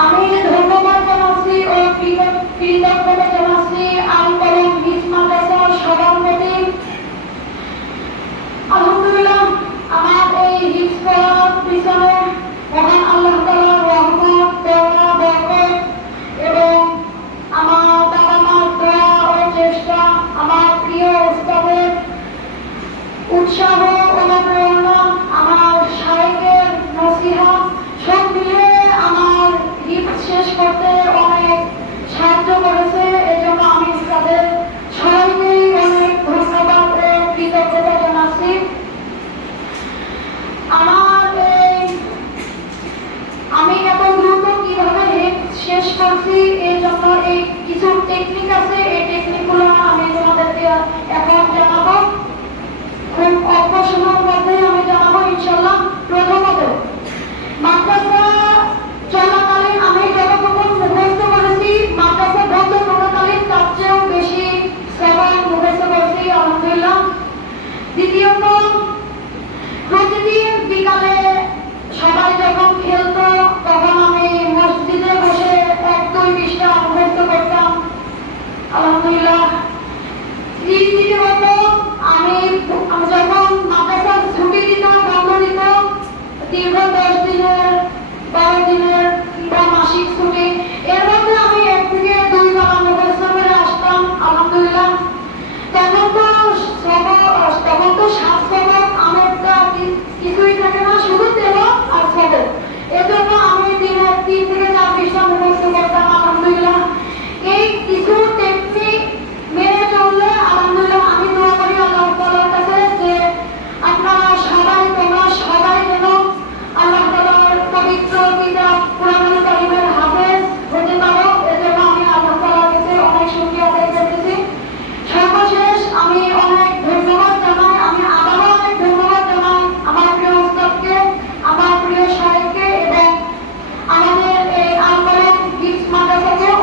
আমি ধন্যবাদ জানাচ্ছি জানাচ্ছি আল কলম হিজ আলহামদুলিল্লাহ আমার এই হিজ উৎসাহ অনুপ্রেরণা আমার নসিহা। সব মিলিয়ে আমার শেষ করতে অনেক সাহায্য করেছে, এজন্য আমি তাদের সবাইকেই অনেক ধন্যবাদ ও কৃতজ্ঞতা জানাচ্ছি। আমার এই আমি এত দ্রুত কীভাবে শেষ করছি এই জন্য এই কিছু টেকনিক আছে Gracias